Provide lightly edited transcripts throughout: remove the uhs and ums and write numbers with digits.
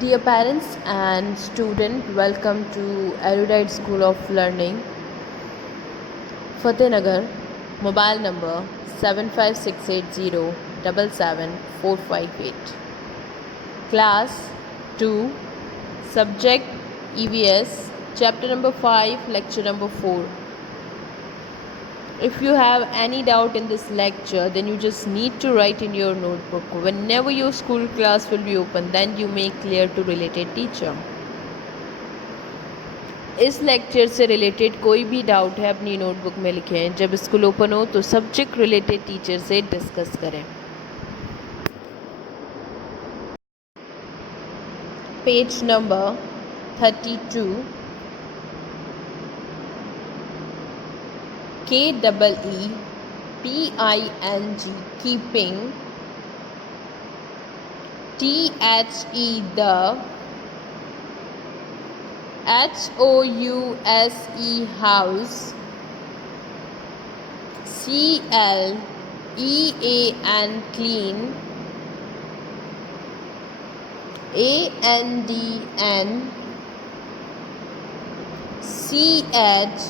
Dear parents and student, welcome to Erudite School of Learning, Fatehnagar, mobile number 75680 Class 2, Subject EVS, Chapter number 5, Lecture number 4. If you have any doubt in this lecture, then you just need to write in your notebook. Whenever your school class will be open, then you make clear to related teacher. इस लेक्चर से रिलेटेड कोई भी डाउट है अपनी नोटबुक में लिखें। जब school open हो तो सब्जेक्ट रिलेटेड टीचर से डिस्कस करें। Page number 32, KEEPING, keeping, THE, the, HOUSE, house, CLEAN, clean, ANDN, CHEERFUL,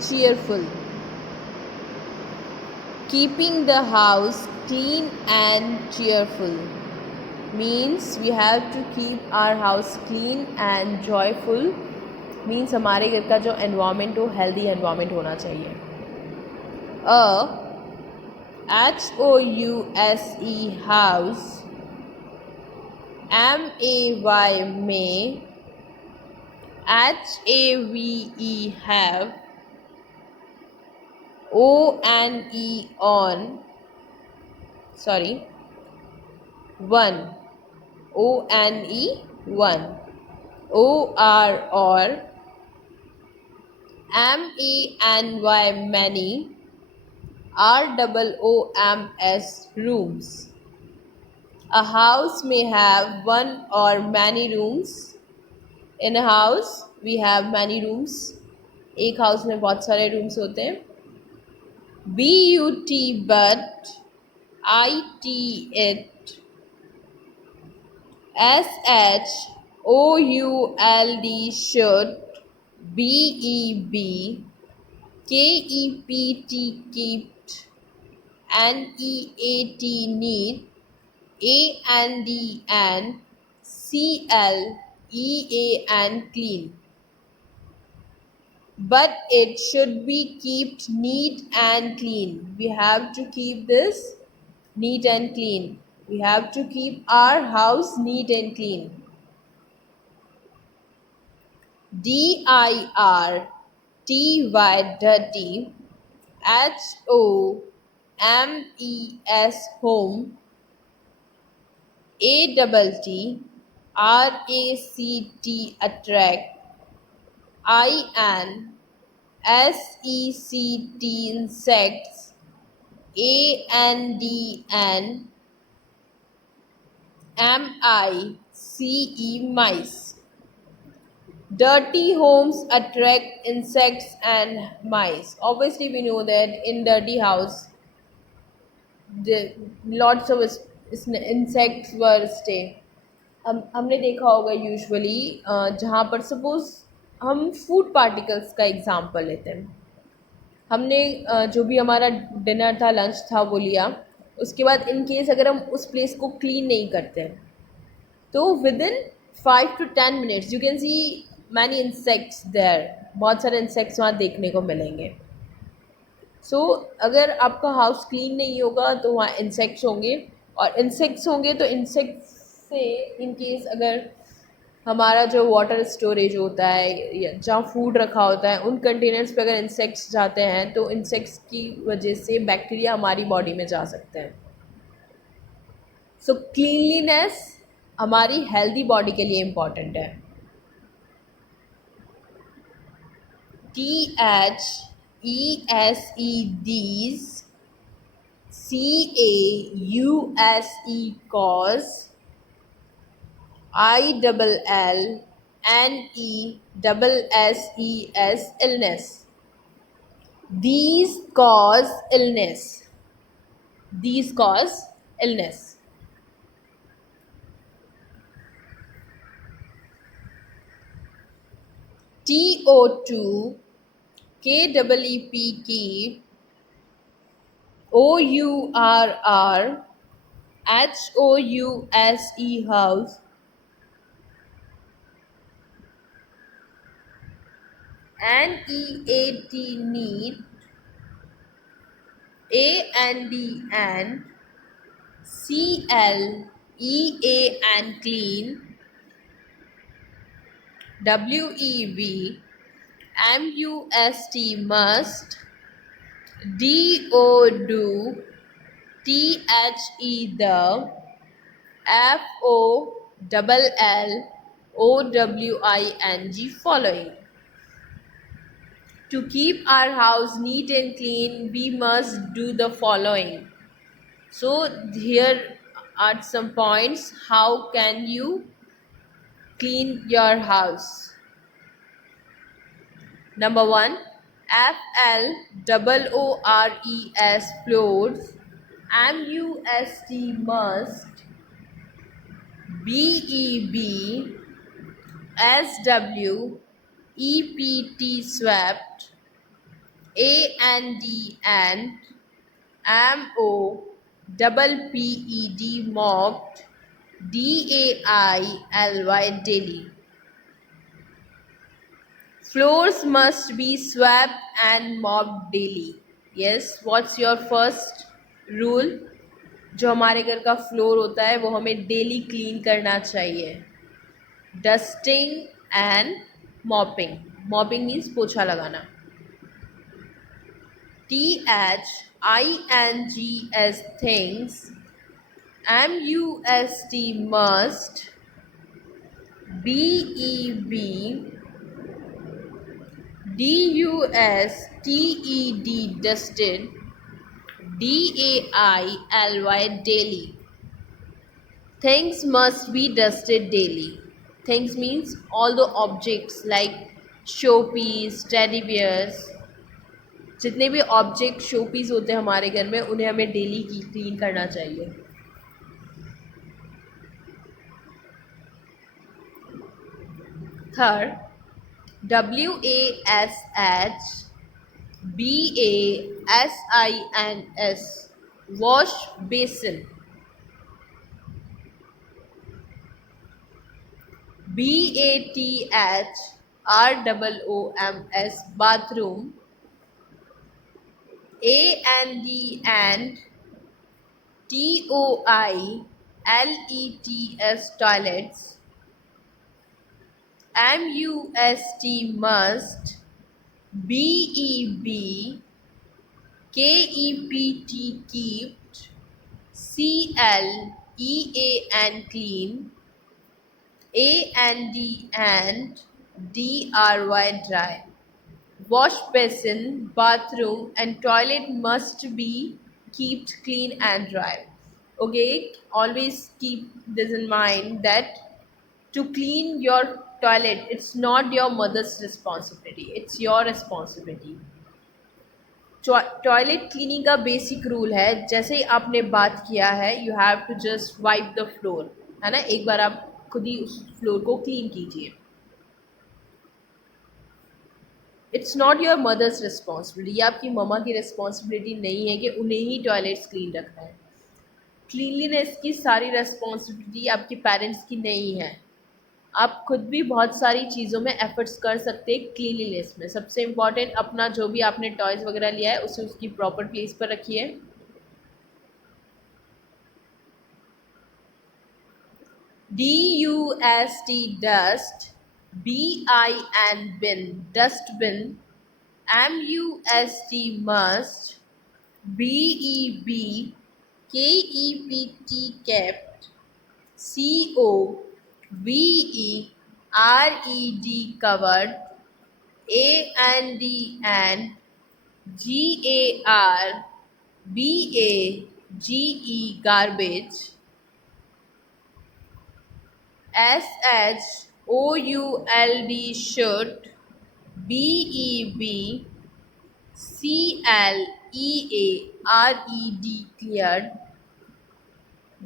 cheerful. Keeping the house clean and cheerful means we have to keep our house clean and joyful. means हमारे घर का जो environment हो healthy environment होना चाहिए. HOUSE, house, MAY, may, HAVE, have, ONE, on, one, ONE, one, OR, or, MANY, many, ROOMS, rooms. A house may have one or many rooms. In a house we have many rooms. एक हाउस में बहुत सारे रूम्स होते हैं. BUT, but, IT, it, SHOULD, should, BEB, KEPT, kept, NEAT, need, AND, CLEAN, clean. But it should be kept neat and clean. We have to keep this neat and clean. We have to keep our house neat and clean. DIRTY, dirty, HOMES, home, ATTRACT, attract, INSECT, insects, ANDN, MICE, mice. Dirty homes attract insects and mice. Obviously we know that in dirty house lots of insects were stay. हमने देखा होगा यूजुअली जहाँ पर सपोज हम food particles का एग्जांपल लेते हैं. हमने जो भी हमारा डिनर था, लंच था, वो लिया. उसके बाद इन केस अगर हम उस प्लेस को क्लीन नहीं करते हैं तो within 5 to 10 minutes you can see many insects there. बहुत सारे इंसेक्ट्स वहाँ देखने को मिलेंगे. सो अगर आपका हाउस क्लीन नहीं होगा तो वहाँ इंसेक्ट्स होंगे, और इंसेक्ट्स होंगे तो इंसेक्ट्स से इन केस अगर हमारा जो वाटर स्टोरेज होता है या जहाँ फूड रखा होता है उन कंटेनर्स पे अगर इंसेक्ट्स जाते हैं तो इंसेक्ट्स की वजह से बैक्टीरिया हमारी बॉडी में जा सकते हैं. सो क्लीनलीनेस हमारी हेल्दी बॉडी के लिए इम्पॉर्टेंट है. THESE, these, CAUSE, cause, ILLNESSES, illness. These cause illness. These cause illness. TO2, KEEP keep, OURR, HOUSE house, NEAT neat, AND and, CLEA and clean, WEB, MUST must, DO THE the, FOLLOWING following. To keep our house neat and clean, we must do the following. So here are some points. How can you clean your house? Number one, FLOORES floors, MUST must, BEB SWEPT swept, AND and, MOPPED mopped, DAILY daily. Floors must be swept and mopped daily. Yes, what's your first rule? जो हमारे घर का फ्लोर होता है वो हमें daily clean करना चाहिए. Dusting and mopping. Mopping means पोछा लगाना. THINGS things, MUST must, BEB DUSTED dusted, DAILY daily. Things must be dusted daily. Things means all the objects like showpiece, teddy bears. जितने भी ऑब्जेक्ट शोपीस होते हैं हमारे घर में उन्हें हमें डेली क्लीन करना चाहिए. Third, WASHBASINS wash basin. BATHROOMS bathroom. AND TOILETS toilets. MUST must, BEB KEPT kept, CLEA and clean, AND and DRY dry. Wash basin, bathroom and toilet must be kept clean and dry. Okay, always keep this in mind that to clean your toilet, it's not your mother's responsibility, it's your responsibility. Toilet cleaning का basic rule है, जैसे ही आपने बात किया है you have to just wipe the floor, है ना. एक बार आप खुद ही उस फ्लोर को क्लीन कीजिए. It's not your mother's responsibility. ये आपकी मम्मा की रिस्पॉन्सिबिलिटी नहीं है कि उन्हें ही टॉयलेट्स क्लीन रखना है. क्लीनलीनेस की सारी रिस्पॉन्सिबिलिटी आपके पेरेंट्स की नहीं है. आप खुद भी बहुत सारी चीज़ों में एफर्ट्स कर सकते हैं क्लीनलीनेस में. सबसे इम्पॉर्टेंट, अपना जो भी आपने टॉयज़ वगैरह लिया है उसे उसकी प्रॉपर प्लेस पर रखिए. DUST dust, BIN bin dustbin, MUST must, BEB KEPT kept, COVERED covered, AND GARBAGE garbage, SHOULD should, BEB CLEARED cleared,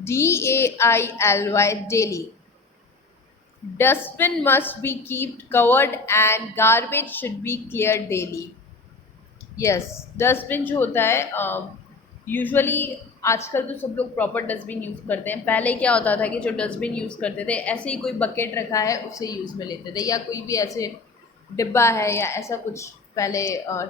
DAILY daily. Dustbin must be kept covered and garbage should be cleared daily. Yes, dustbin जो होता है यूजुअली आजकल तो सब लोग proper dustbin use करते हैं। पहले क्या होता था कि जो डस्टबिन यूज़ करते थे ऐसे ही कोई बकेट रखा है उसे यूज़ में लेते थे, या कोई भी ऐसे डिब्बा है या ऐसा कुछ पहले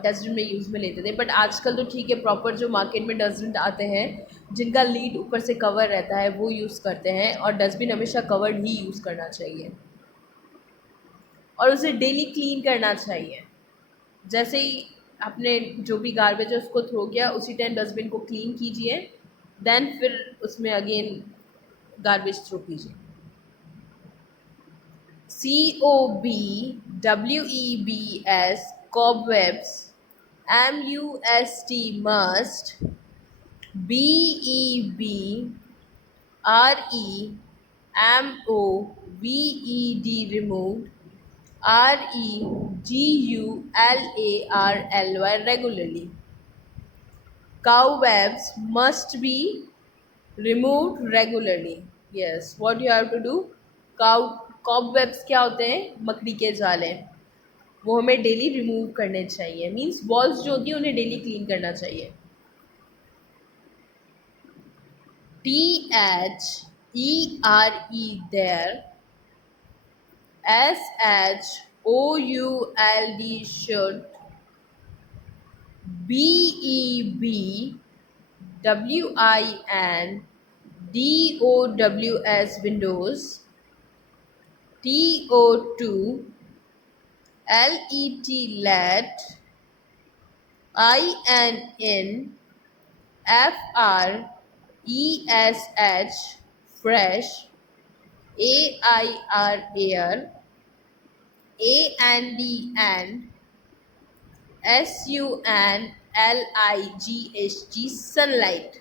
डस्टबिन में यूज़ में लेते थे। बट आजकल तो ठीक है, प्रॉपर जो मार्केट में डस्टबिन आते हैं जिनका लीड ऊपर से कवर रहता है वो यूज़ करते हैं, और डस्टबिन हमेशा कवर्ड ही यूज़ करना चाहिए और उसे डेली क्लीन करना चाहिए। जैसे ही आपने जो भी गार्बेज है उसको थ्रो किया उसी टाइम डस्टबिन को क्लीन कीजिए, देन फिर उसमें अगेन गार्बेज थ्रो कीजिए। COBWEBS, cobwebs. MUST, must. BEBREMOVED, removed. REGULARLY, regularly. Cobwebs must be removed regularly. Yes, what you have to do? Cobwebs क्या होते हैं? मकड़ी के जाले, वो हमें डेली रिमूव करने चाहिए। मीन्स वॉल्स जो होती है उन्हें डेली क्लीन करना चाहिए। THERE, there. SHOULD, should. BEBWINDOWS, windows. TO2, LET, let. INN, FRESH, fresh. AIR, air. AND, SUNLIGHT, sunlight.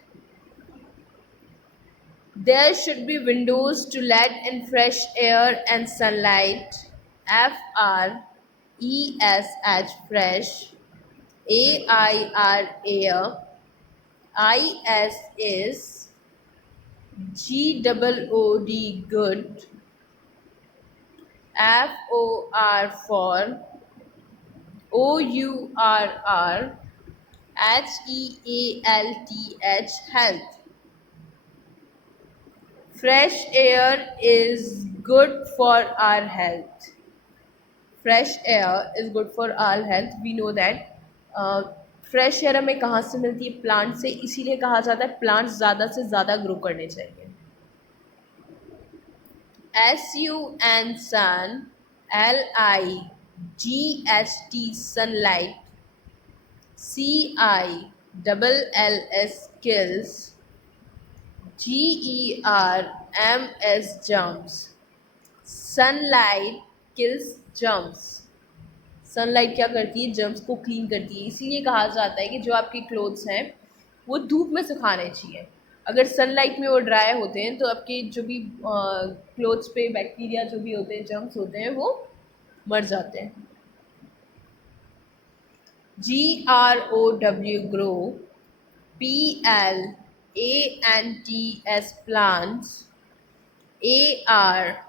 There should be windows to let in fresh air and sunlight. FRESH, fresh. AIR, air. IS, GOOD, good. FOR, for. OURR, HEALTH, health. Fresh air is good for our health. Fresh air is good for our health. We know that. Fresh air हमें कहाँ से मिलती है? प्लांट से। इसीलिए कहा जाता है प्लांट्स ज़्यादा से ज़्यादा ग्रो करने चाहिए। SUN, sun. LIGHT, sunlight. CILLS, kills. GERMS, germs. Sunlight kills germs. Sunlight क्या करती है? जर्म्स को क्लीन करती है। इसीलिए कहा जाता है कि जो आपके क्लोथ्स हैं वो धूप में सुखाने चाहिए। अगर सनलाइट में वो ड्राई होते हैं तो आपके जो भी क्लोथ्स पे बैक्टीरिया जो भी होते हैं, जर्म्स होते हैं, वो मर जाते हैं। GROW, grow. PLANTS, plants. AROUNDS,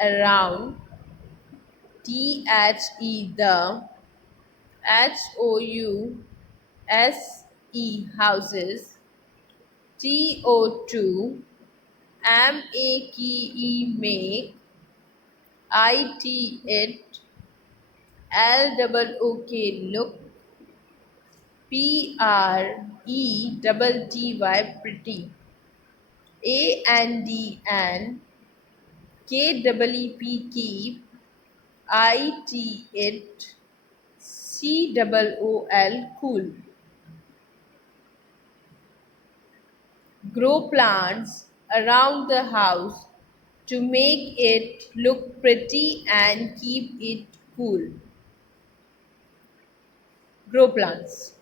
around. THE, the. HOUSE, houses. TO2, MAKE, make. IT, it. LOOK, look. PRETTY, pretty. AND, and. KEEP, keep. IT, it. COOL, cool. Grow plants around the house to make it look pretty and keep it cool. Grow plants.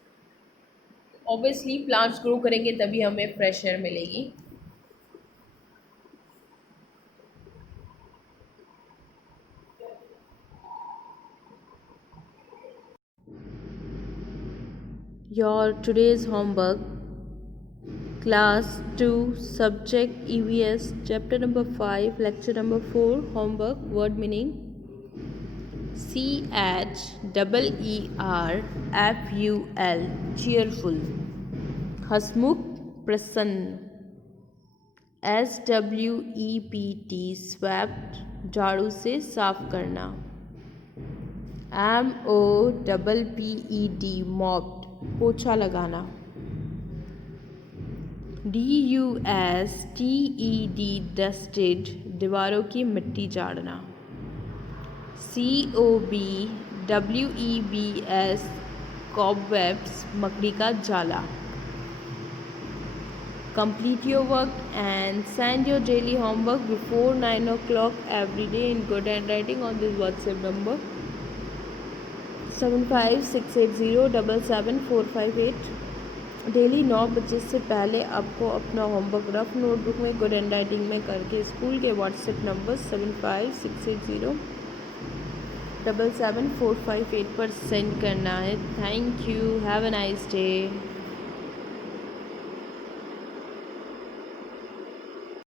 Obviously plants grow करेंगे तभी हमें fresh air मिलेगी। Your today's homework: Class 2 Subject EVS Chapter number 5 Lecture number 4 Homework Word meaning CHEERFUL cheerful हसमुख प्रसन्न SWEPT swept झाड़ू से साफ करना MOPPED mopped पोछा लगाना DUSTED dusted दीवारों की मिट्टी झाड़ना COBWEBS cobwebs मकड़ी का जाला Complete your work and send your daily homework before 9 o'clock every day in good handwriting on this WhatsApp number 7568077458 डेली 9 बजे से पहले आपको अपना होमवर्क रफ नोटबुक में गुड हैंड राइटिंग में करके स्कूल के व्हाट्सएप नंबर 7568077458 पर सेंड करना है। Thank you, have a nice day.